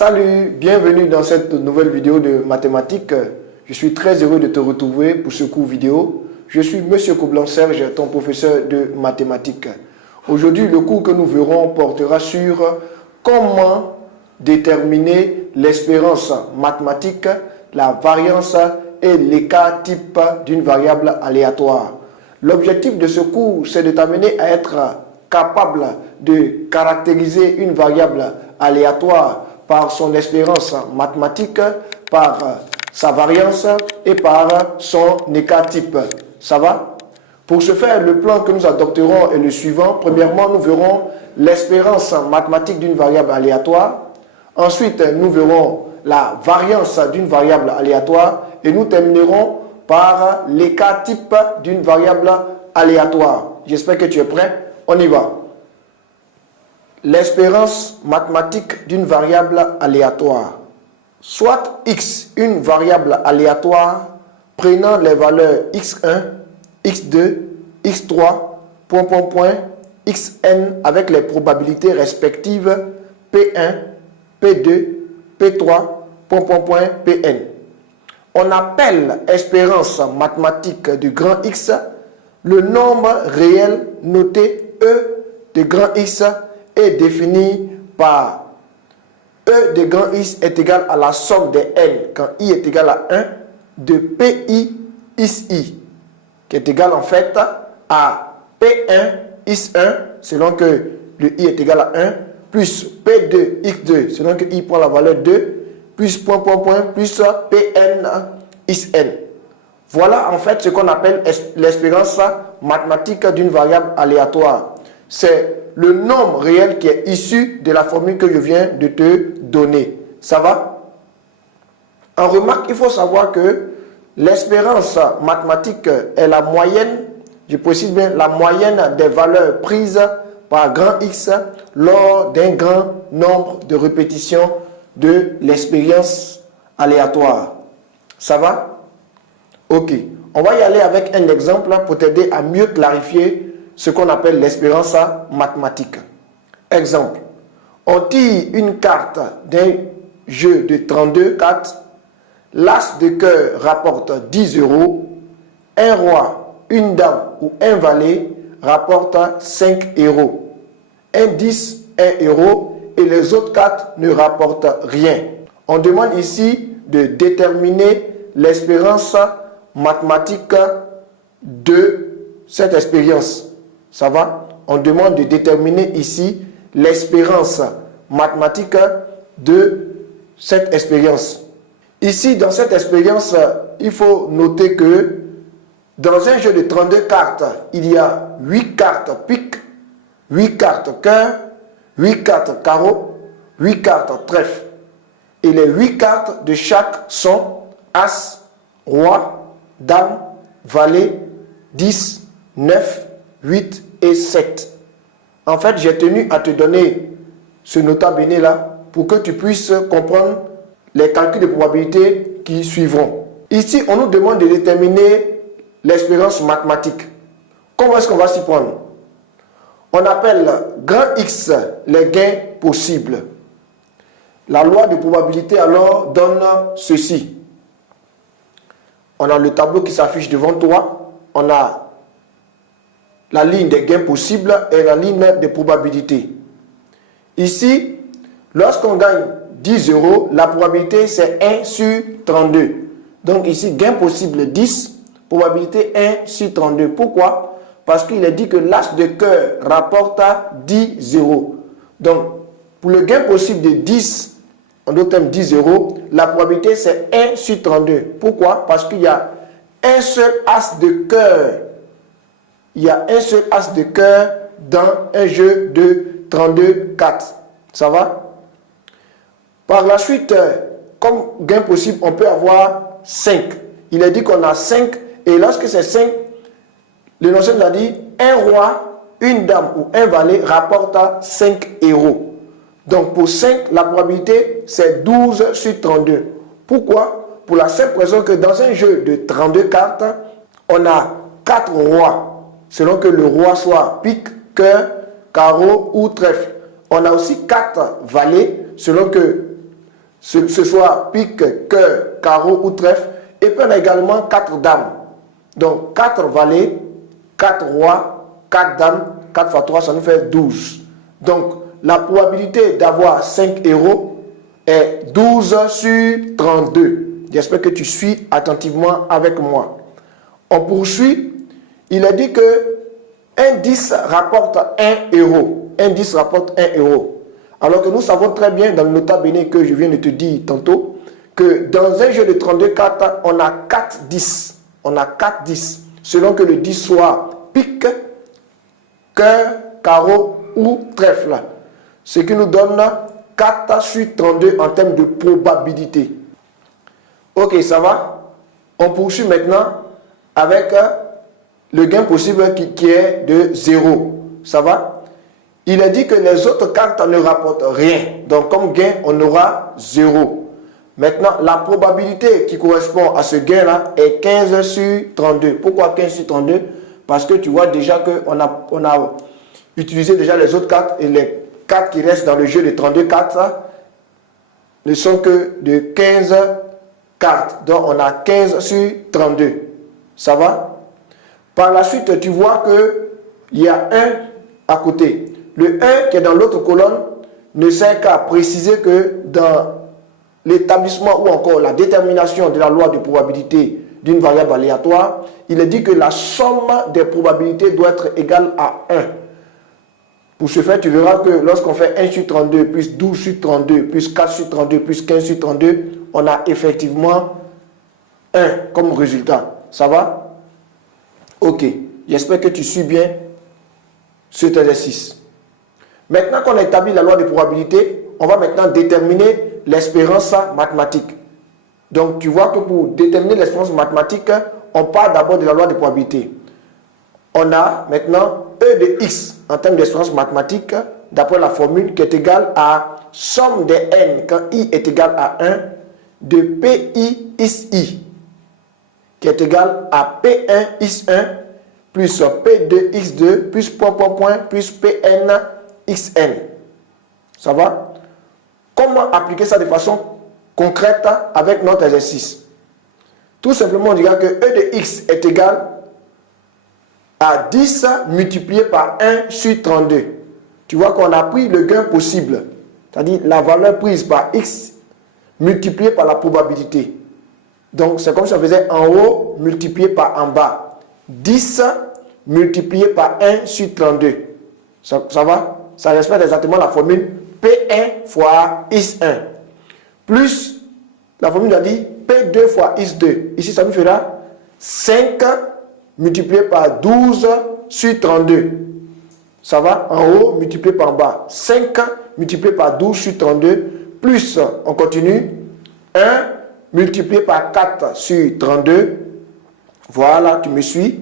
Salut, bienvenue dans cette nouvelle vidéo de mathématiques. Je suis très heureux de te retrouver pour ce cours vidéo. Je suis Monsieur Coublan-Serge, ton professeur de mathématiques. Aujourd'hui, le cours que nous verrons portera sur comment déterminer l'espérance mathématique, la variance et l'écart type d'une variable aléatoire. L'objectif de ce cours, c'est de t'amener à être capable de caractériser une variable aléatoire par son espérance mathématique, par sa variance et par son écart type. Ça va? Pour ce faire, le plan que nous adopterons est le suivant. Premièrement, nous verrons l'espérance mathématique d'une variable aléatoire. Ensuite, nous verrons la variance d'une variable aléatoire. Et nous terminerons par l'écart type d'une variable aléatoire. J'espère que tu es prêt. On y va. L'espérance mathématique d'une variable aléatoire. Soit x, une variable aléatoire prenant les valeurs x1, x2, x3, xn avec les probabilités respectives p1, p2, p3, pn. On appelle espérance mathématique du grand X le nombre réel noté E de grand X est défini par E de grand X est égal à la somme des n quand I est égal à 1 de PI XI qui est égal en fait à P1 X1 selon que le I est égal à 1 plus P2 X2 selon que I prend la valeur 2 plus plus Pn Xn. Voilà en fait ce qu'on appelle l'espérance mathématique d'une variable aléatoire. C'est le nombre réel qui est issu de la formule que je viens de te donner. Ça va? En remarque, il faut savoir que l'espérance mathématique est la moyenne, je précise bien, la moyenne des valeurs prises par grand X lors d'un grand nombre de répétitions de l'expérience aléatoire. Ça va? Ok. On va y aller avec un exemple pour t'aider à mieux clarifier ce qu'on appelle l'espérance mathématique. Exemple. On tire une carte d'un jeu de 32 cartes. L'as de cœur rapporte 10 €. Un roi, une dame ou un valet rapporte 5 €. Un 10, 1 € et les autres cartes ne rapportent rien. On demande ici de déterminer l'espérance mathématique de cette expérience. Ça va? On demande de déterminer ici l'espérance mathématique de cette expérience. Ici, dans cette expérience, il faut noter que dans un jeu de 32 cartes, il y a 8 cartes pique, 8 cartes cœur, 8 cartes carreau, 8 cartes trèfle. Et les 8 cartes de chaque sont As, Roi, Dame, Valet, 10, 9, 8 et 7. En fait, j'ai tenu à te donner ce nota bene là pour que tu puisses comprendre les calculs de probabilité qui suivront. Ici, on nous demande de déterminer l'espérance mathématique. Comment est-ce qu'on va s'y prendre? On appelle grand X les gains possibles. La loi de probabilité alors donne ceci. On a le tableau qui s'affiche devant toi. On a la ligne des gains possibles et la ligne des probabilités. Ici, lorsqu'on gagne 10 €, la probabilité c'est 1 sur 32. Donc ici, gain possible 10, probabilité 1 sur 32. Pourquoi? Parce qu'il est dit que l'as de cœur rapporte 10 €. Donc, pour le gain possible de 10, en d'autres termes 10 €, la probabilité c'est 1 sur 32. Pourquoi? Parce qu'il y a un seul as de cœur. Il y a un seul as de cœur dans un jeu de 32 cartes. Ça va? Par la suite, comme gain possible, on peut avoir 5. Il est dit qu'on a 5 et lorsque c'est 5, l'énoncé nous a dit un roi, une dame ou un valet rapporte 5 €. Donc pour 5, la probabilité c'est 12 sur 32. Pourquoi? Pour la simple raison que dans un jeu de 32 cartes, on a 4 rois, selon que le roi soit pique, cœur, carreau ou trèfle. On a aussi 4 valets, selon que ce soit pique, cœur, carreau ou trèfle. Et puis on a également 4 dames. Donc 4 valets, 4 rois, 4 dames, 4 fois 3, ça nous fait 12. Donc la probabilité d'avoir 5 héros est 12 sur 32. J'espère que tu suis attentivement avec moi. On poursuit. Il a dit que un 10 rapporte 1 héros. Un 10 rapporte 1 héros. Alors que nous savons très bien dans le nota bene que je viens de te dire tantôt, que dans un jeu de 32 cartes, on a 4 10. On a 4 10. Selon que le 10 soit pique, cœur, carreau ou trèfle. Ce qui nous donne 4 sur 32 en termes de probabilité. Ok, ça va? On poursuit maintenant avec le gain possible qui est de 0. Ça va? Il a dit que les autres cartes ne rapportent rien. Donc comme gain, on aura 0. Maintenant, la probabilité qui correspond à ce gain-là est 15 sur 32. Pourquoi 15 sur 32? Parce que tu vois déjà qu'on a utilisé déjà les autres cartes et les cartes qui restent dans le jeu de 32 cartes ne sont que de 15 cartes. Donc on a 15 sur 32. Ça va? Par la suite, tu vois qu'il y a 1 à côté. Le 1 qui est dans l'autre colonne ne sert qu'à préciser que dans l'établissement ou encore la détermination de la loi de probabilité d'une variable aléatoire, il est dit que la somme des probabilités doit être égale à 1. Pour ce faire, tu verras que lorsqu'on fait 1 sur 32, plus 12 sur 32, plus 4 sur 32, plus 15 sur 32, on a effectivement 1 comme résultat. Ça va? Ok. J'espère que tu suis bien cet exercice. Maintenant qu'on a établi la loi de probabilité, on va maintenant déterminer l'espérance mathématique. Donc, tu vois que pour déterminer l'espérance mathématique, on part d'abord de la loi de probabilité. On a maintenant E de x en termes d'espérance mathématique, d'après la formule qui est égale à somme des n quand i est égal à 1 de pi is i, qui est égal à p1 is 1 plus p2 x2 plus plus pn xn. Ça va? Comment appliquer ça de façon concrète avec notre exercice? Tout simplement, on dira que E de x est égal à 10 multiplié par 1 sur 32. Tu vois qu'on a pris le gain possible, c'est-à-dire la valeur prise par x multipliée par la probabilité. Donc, c'est comme si on faisait en haut multiplié par en bas. 10 multiplié par 1 sur 32. Ça va? Ça respecte exactement la formule P1 fois X1. Plus, la formule a dit P2 fois X2. Ici, ça nous fera 5 multiplié par 12 sur 32. Ça va? En haut multiplié par en bas. 5 multiplié par 12 sur 32. Plus, on continue. 1 multiplié par 4 sur 32. Voilà, tu me suis.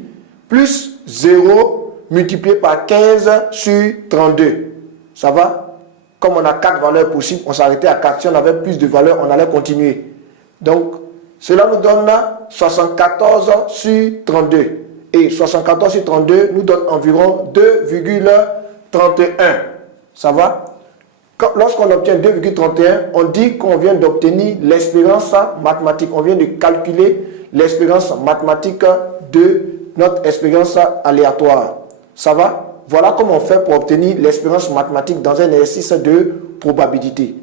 Plus 0 multiplié par 15 sur 32. Ça va? Comme on a 4 valeurs possibles, on s'arrêtait à 4. Si on avait plus de valeurs, on allait continuer. Donc, cela nous donne 74 sur 32. Et 74 sur 32 nous donne environ 2,31. Ça va? Lorsqu'on obtient 2,31, on dit qu'on vient d'obtenir l'espérance mathématique. On vient de calculer l'espérance mathématique de notre expérience aléatoire. Ça va? Voilà comment on fait pour obtenir l'espérance mathématique dans un exercice de probabilité.